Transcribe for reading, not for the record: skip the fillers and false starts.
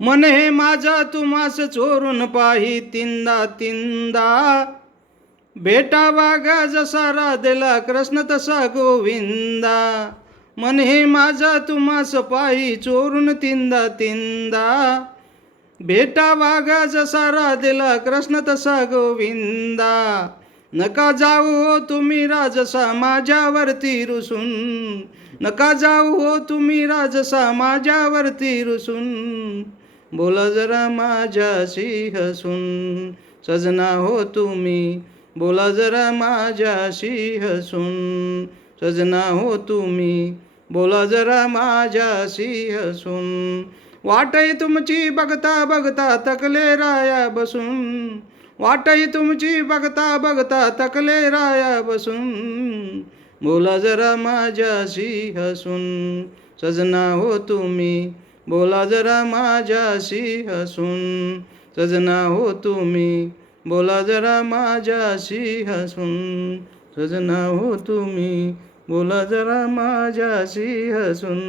मन हे माझा तुम्हास चोरून पाही तीनदा तीनदा, भेटावा गा जसा राधेला कृष्ण तसा गोविंदा. मन हे माझा तुम्हास पाही चोरून तीनदा तीनदा, भेटावा गा जसा राधेला कृष्ण तसा गोविंदा. नका जाऊ हो तुम्ही राजसा माझ्यावरती रुसून, नका जाऊ हो तुम्ही राजसा माझ्यावरती रुसून. बोला जरा माझ्याशी हसून, सजना हो तुम्ही बोला जरा माझ्याशी हसून. सजना हो तुम्ही बोला जरा माझ्याशी हसून. वाटही तुमची बघता बघता तकले राया बसून, वाटही तुमची बघता बघता तकले राया बसून. बोला जरा माझ्याशी हसून, सजना हो तुम्ही बोला जरा माझ्याशी हसून. सजना हो तुम्ही बोला जरा माझ्याशी हसून. सजना हो तुम्ही बोला जरा माझ्याशी हसून.